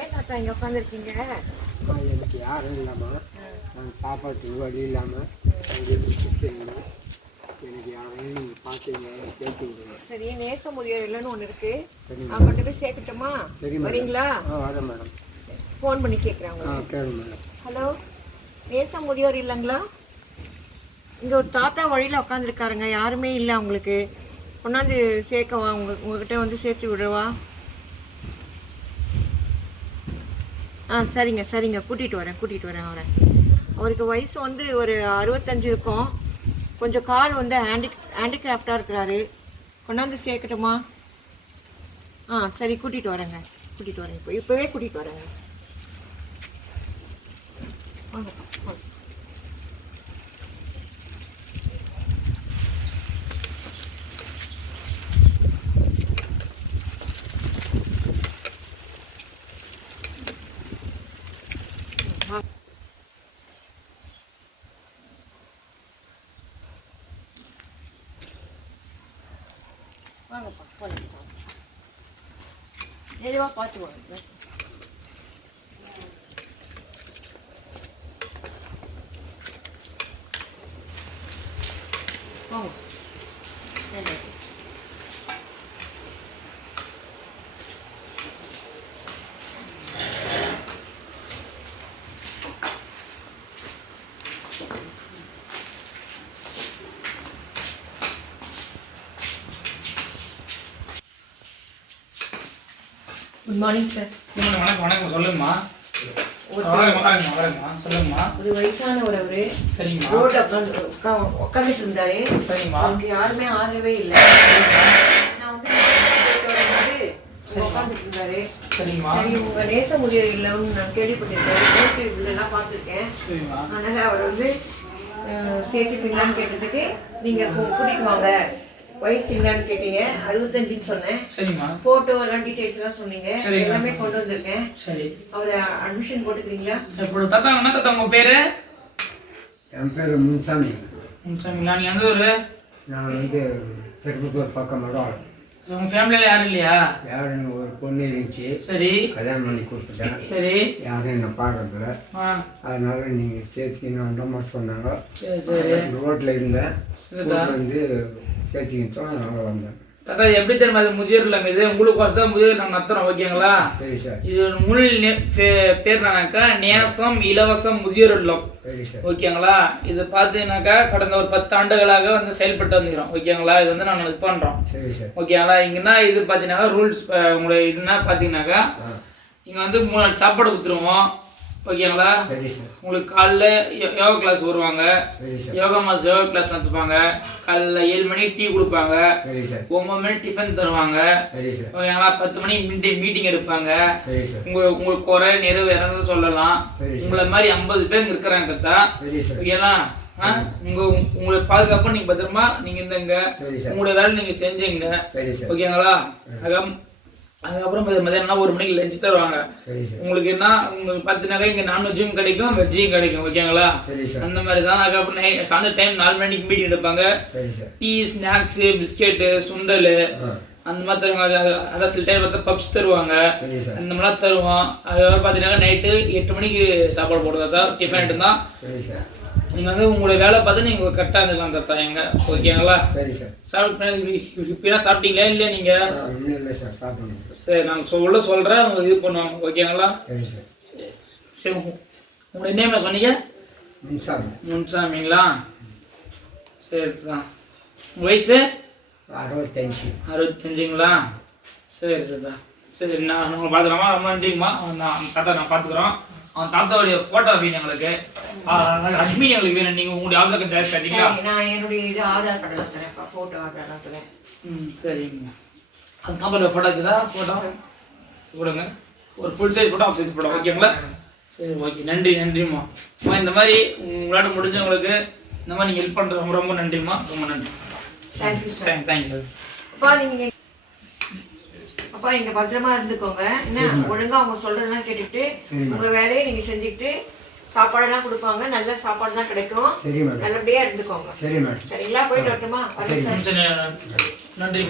ஏன் தாத்தா இங்கே உட்காந்துருக்கீங்க? எனக்கு யாரும் இல்லாமல் நாங்கள் சாப்பாட்டுக்கு வழி இல்லாமல் எனக்கு யாரையும் நீங்கள் பார்த்துங்க சேர்த்து விடுங்க. சரி, நேச முதியோர் இல்லைன்னு ஒன்று இருக்கு, நான் கொண்டு போய் சேர்க்கட்டுமா? சரி வரீங்களா? வரேன் மேடம். ஃபோன் பண்ணி கேட்குறாங்க. கேளுங்க மேடம். ஹலோ, நேச முதியோர் இல்லைங்களா? இங்கே ஒரு தாத்தா வழியில் உட்காந்துருக்காருங்க, யாருமே இல்லை. உங்களுக்கு கொண்டாந்து சேர்க்கவா? உங்ககிட்ட வந்து சேர்த்து விடவா? சரிங்க சரிங்க, கூட்டிகிட்டு வரேன் அவரை. அவருக்கு வயசு வந்து ஒரு 65 இருக்கும். கொஞ்சம் கால் வந்து ஹேண்டிகிராஃப்டாக இருக்கிறாரு. கொண்டாந்து சேர்க்கட்டுமா? சரி, கூட்டிகிட்டு வரேங்க. இப்போவே கூட்டிகிட்டு வரேங்க. வாங்க. வாங்கப்பா, போகலாம். எதுவாக பார்த்து வாங்க. வாங்க. Good morning sir. வணக்கம். சொல்லுங்கம்மா. சொல்லுங்கம்மா. ஒரு வயசானவர் அவரு. சரிங்கம்மா. ரோட்ல உட்காந்துட்டு இருந்தாரு. சரிங்கம்மா. அவருக்கு யாருமே ஆதரவே இல்லை. நான் வந்து உட்காந்துட்டு இருந்தாரு. சரிங்கம்மா. சரி, உங்க நேச முதியோர் இல்லைன்னு நான் கேள்விப்பட்டிருக்கேன், யூடியூப்லாம் பார்த்துருக்கேன். அதனால அவர் வந்து சேர்த்துப்பீங்களான்னு கேட்டதுக்கு நீங்க கூட்டிட்டு வாங்க, வயசு என்னன்னு கேட்டீங்க, 65ன்னு சொன்னேன். சரிம்மா. போட்டோ எல்லாம் டீடைல்ஸ் எல்லாம் சொன்னீங்க, எல்லாமே கொண்டு வந்திருக்கேன். சரி, அவரை அட்மிஷன் போட்டுக்கிறீங்களா? சரி. தாத்தா என்ன தாத்தா உங்க பேரு? என் பேர் முன்சாமி. முன்சாமிங்களா? நீங்க எந்த ஊரு? நான் வந்து திருப்பத்தூர் பக்கம் மடம். உங்க ஃபேமிலியில யாரும் இல்லையா? யாருன்னு ஒரு பொண்ணு இருந்துச்சு. சரி, கல்யாணம் பண்ணி கொடுத்துட்டேன். சரி. யாரும் என்ன பார்க்கறதில்ல. அதனால நீங்கள் சேர்த்துக்கணுன்றமா சொன்னாங்க. ரோட்டில் இருந்தேன், வந்து சேர்த்துக்கிட்டோம். அதனால வந்தேன். தாத்தா எப்படி தெரியுமா, அது முதியோர் இல்லம். இது உங்களுக்கு தான் முதியோர் நாங்கள் நடத்துறோம், ஓகேங்களா? சரி சார். இது முழு பேர் என்னன்னாக்கா நேசம் இலவசம் முதியோர் இல்லம். சரி சார். ஓகேங்களா? இது பார்த்தீங்கன்னாக்கா கடந்த ஒரு 10 ஆண்டுகளாக வந்து செயல்பட்டு வந்துக்கிறோம், ஓகேங்களா? இது வந்து நாங்கள் இது பண்ணுறோம். சரி சார். ஓகேங்களா? இங்கன்னா இது பார்த்தீங்கன்னாக்கா ரூல்ஸ் உங்களுக்கு இதுனா பார்த்தீங்கன்னாக்கா இங்கே வந்து 3 நாள் சாப்பாடு கொடுத்துருவோம், ஓகேங்களா? சரி சார். உங்களுக்கு காலைல யோகா கிளாஸ் வருவாங்க, யோகா மாஸ்டர் யோகா கிளாஸ் நடத்துப்பாங்க. காலைல 7 மணிக்கு டீ கொடுப்பாங்க, 9 மணி டிஃபன் தருவாங்க, ஓகேங்களா? 10 மணிக்கு மீட்டிங் எடுப்பாங்க. உங்களுக்கு குறை நிறைவு என்னன்னு சொல்லலாம். உங்களை மாதிரி 50 பேர் இருக்கிறாங்க தாத்தா, ஓகேங்களா? உங்களை பாதுகாப்பா நீங்க பத்திரமா நீங்க இருந்தங்க, உங்களுடைய வேலை நீங்க செஞ்சீங்க, ஓகேங்களா? அதுக்கப்புறம் மதியானம் 1 மணிக்கு லஞ்ச் தருவாங்க. உங்களுக்கு என்ன, உங்களுக்கு பார்த்தீங்கன்னாக்கா இங்கே நான்வெஜ்ஜும் கிடைக்கும், வெஜ்ஜும் கிடைக்கும், ஓகேங்களா? அந்த மாதிரி தான். அதுக்கப்புறம் சாயந்தரம் டைம் 4 மணிக்கு மீட்டிங் எடுப்பாங்க. டீ, ஸ்நாக்ஸு, பிஸ்கெட்டு, சுண்டல் அந்த மாதிரி தருவாங்க. அதான் சில டைம் பார்த்தா பப்ஸ் தருவாங்க, அந்த மாதிரிலாம் தருவோம். அதுக்கப்புறம் பார்த்தீங்கன்னா நைட்டு 8 மணிக்கு சாப்பாடு போடுறதா தான், டிஃபன் தான். நீங்கள் வந்து உங்களுடைய வேலை பார்த்து நீங்கள் கரெக்டாக இருந்துக்கலாம் தாத்தா எங்க, ஓகேங்களா? சரி சார். இப்படிலாம் சாப்பிட்டீங்களா இல்லையா நீங்கள்? சரி, நாங்கள் சொல்கிறேன், உங்களுக்கு இது பண்ணுவாங்க, ஓகேங்களா? சரி சார். சரி, உங்களுடைய நேம் சொன்னீங்க? முன்சாமிங்களா? சரி தான். உங்கள் வயசு? 65ங்களா? சரி தாத்தா. சரி, நான் உங்களை பார்த்துக்கலாமா? ரொம்ப நன்றிங்கம்மா. தாத்தா நான் பார்த்துக்குறோம். அவன் தாத்தாவுடைய போட்டோ வேணும் எங்களுக்கு, அட்மிட் எங்களுக்கு வேணும். நீங்கள் உங்களுடைய ஆதார் கார்டு டேரக்ட் தரீங்களா? நான் என்னுடைய இது ஆதார் கார்டெல்லாம் தரேன், ஃபோட்டோ ஆதார்லாம் தரேன். சரிங்க. அந்த தாத்தாவுடைய ஃபோட்டோ இருக்குதா? ஃபோட்டோ கொடுங்க, ஒரு full size photo, half size photo, ஓகேங்களா? சரி, ஓகே. நன்றிம்மா. இந்த மாதிரி உங்களால் முடிஞ்சவங்களுக்கு இந்த மாதிரி நீங்கள் ஹெல்ப் பண்ணுறது ரொம்ப ரொம்ப நன்றிம்மா, ரொம்ப நன்றி. Thank you sir. தேங்க்யூ. அப்பா நீங்க பத்திரமா இருந்துக்கோங்க, என்ன? ஒழுங்கா அவங்க சொல்றதெல்லாம் கேட்டுட்டு உங்க வேலையை நீங்க செஞ்சுக்கிட்டு சாப்பாடுலாம் கொடுப்பாங்க, நல்ல சாப்பாடு தான் கிடைக்கும். நல்லபடியா இருந்துக்கோங்க. சரிங்களா? போயிட்டு வரட்டுமா? நன்றி.